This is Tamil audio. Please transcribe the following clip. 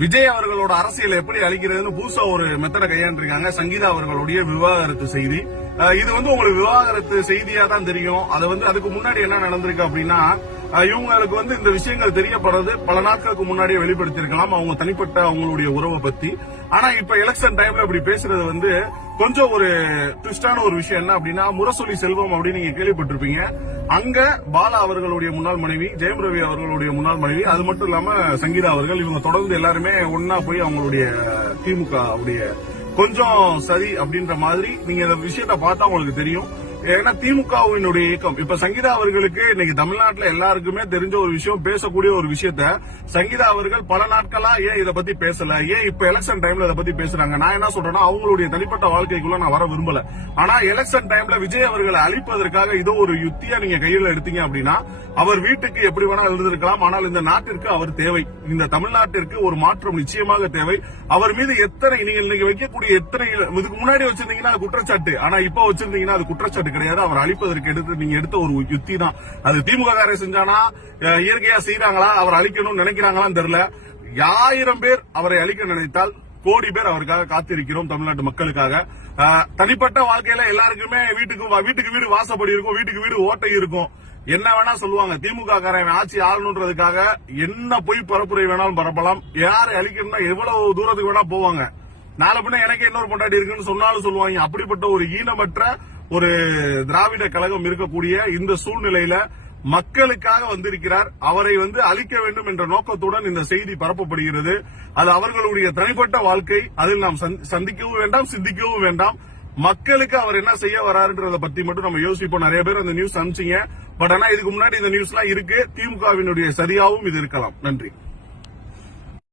விஜய் அவர்களோட அரசியல் எப்படி அழிக்கிறதுன்னு புதுசா ஒரு மெத்தடை கையாண்டிருக்காங்க. சங்கீதா அவர்களுடைய விவாகரத்து செய்தி. இது உங்களுக்கு விவாகரத்து செய்தியா தான் தெரியும். அதுக்கு முன்னாடி என்ன நடந்திருக்கு அப்படின்னா, இவங்களுக்கு இந்த விஷயங்கள் தெரியப்படுறது பல நாட்களுக்கு முன்னாடியே வெளிப்படுத்திருக்கலாம், அவங்க தனிப்பட்ட அவங்களுடைய உறவை பத்தி. ஆனா இப்ப எலெக்ஷன் டைம்ல இப்படி பேசுறது கொஞ்சம் ஒரு ட்விஸ்டான ஒரு விஷயம். என்ன அப்படின்னா, முரசொலி செல்வம் அப்படின்னு நீங்க கேள்விப்பட்டிருப்பீங்க. அங்க பாலா அவர்களுடைய முன்னாள் மனைவி, ஜெயம் ரவி அவர்களுடைய முன்னாள் மனைவி, அது மட்டும் இல்லாம சங்கீதா அவர்கள், இவங்க தொடர்ந்து எல்லாருமே ஒன்னா போய் அவங்களுடைய திமுக கொஞ்சம் சரி அப்படின்ற மாதிரி நீங்க இந்த விஷயத்த பார்த்தா உங்களுக்கு தெரியும். ஏன்னா திமுகவினுடைய இயக்கம் இப்ப சங்கீதா அவர்களுக்கு இன்னைக்கு தமிழ்நாட்டில் எல்லாருக்குமே தெரிஞ்ச ஒரு விஷயம், பேசக்கூடிய ஒரு விஷயத்த சங்கீதா அவர்கள் பல நாட்களா ஏன் இதை பத்தி பேசல, ஏன் இப்ப எலெக்ஷன் டைம்ல இதை பத்தி பேசுறாங்க. நான் என்ன சொல்றேன்னா, அவங்களுடைய தனிப்பட்ட வாழ்க்கைக்குள்ள நான் வர விரும்பல. ஆனா எலெக்ஷன் டைம்ல விஜய் அவர்களை அழிப்பதற்காக இதோ ஒரு யுத்தியா நீங்க கையில எடுத்தீங்க அப்படின்னா, அவர் வீட்டுக்கு எப்படி வேணா எழுதிருக்கலாம், ஆனால் இந்த நாட்டிற்கு அவர் தேவை. இந்த தமிழ்நாட்டிற்கு ஒரு மாற்றம் நிச்சயமாக தேவை. அவர் மீது எத்தனை நீங்க இன்னைக்கு வைக்கக்கூடிய எத்தனை இதுக்கு முன்னாடி வச்சிருந்தீங்கன்னா அது குற்றச்சாட்டு, ஆனா இப்ப வச்சிருந்தீங்கன்னா அது குற்றச்சாட்டு கிடையாது. அவர் அழிப்பதற்கு நீங்க எடுத்த ஒரு யுத்தி தான். அது திமுக காரை செஞ்சானா, இயற்கையா செய்யறாங்களா, அவர் அழிக்கணும்னு நினைக்கிறாங்களான்னு தெரியல. 1000 பேர் அவரை அழிக்க நினைத்தால் கோடி பேர் அவருக்காக காத்திருக்கிறோம், தமிழ்நாட்டு மக்களுக்காக. தனிப்பட்ட வாழ்க்கையில எல்லாருக்குமே வீட்டுக்கு வீடு வாசப்படி இருக்கும், வீட்டுக்கு வீடு ஓட்டை இருக்கும். என்ன வேணா சொல்லுவாங்க, திமுக காரன் ஆட்சி ஆளணுன்றதுக்காக என்ன பொய் பரப்புரை வேணாலும் பரப்பலாம். யாரை அழிக்கணும்னா எவ்வளவு தூரத்துக்கு வேணா போவாங்க. நாளை பின்ன எனக்கு இன்னொரு பொண்டாட்டி இருக்குன்னு சொன்னாலும் சொல்லுவாங்க. அப்படிப்பட்ட ஒரு ஈனமற்ற ஒரு திராவிட கழகம் இருக்கக்கூடிய இந்த சூழ்நிலையில மக்களுக்காக வந்திருக்கிறார். அவரை அழிக்க வேண்டும் என்ற நோக்கத்துடன் இந்த செய்தி பரப்பப்படுகிறது. அது அவர்களுடைய தனிப்பட்ட வாழ்க்கை. அதில் நாம் சந்திக்கவும் வேண்டாம், சிந்திக்கவும் வேண்டாம். மக்களுக்கு அவர் என்ன செய்ய வராருன்றத பத்தி மட்டும் நம்ம யோசிப்போம். நிறைய பேர் அந்த நியூஸ் அனுப்பிச்சிங்க. பட் ஆனா இதுக்கு முன்னாடி இந்த நியூஸ் எல்லாம் இருக்கு. திமுகவினுடைய சரியாவும் இது இருக்கலாம். நன்றி.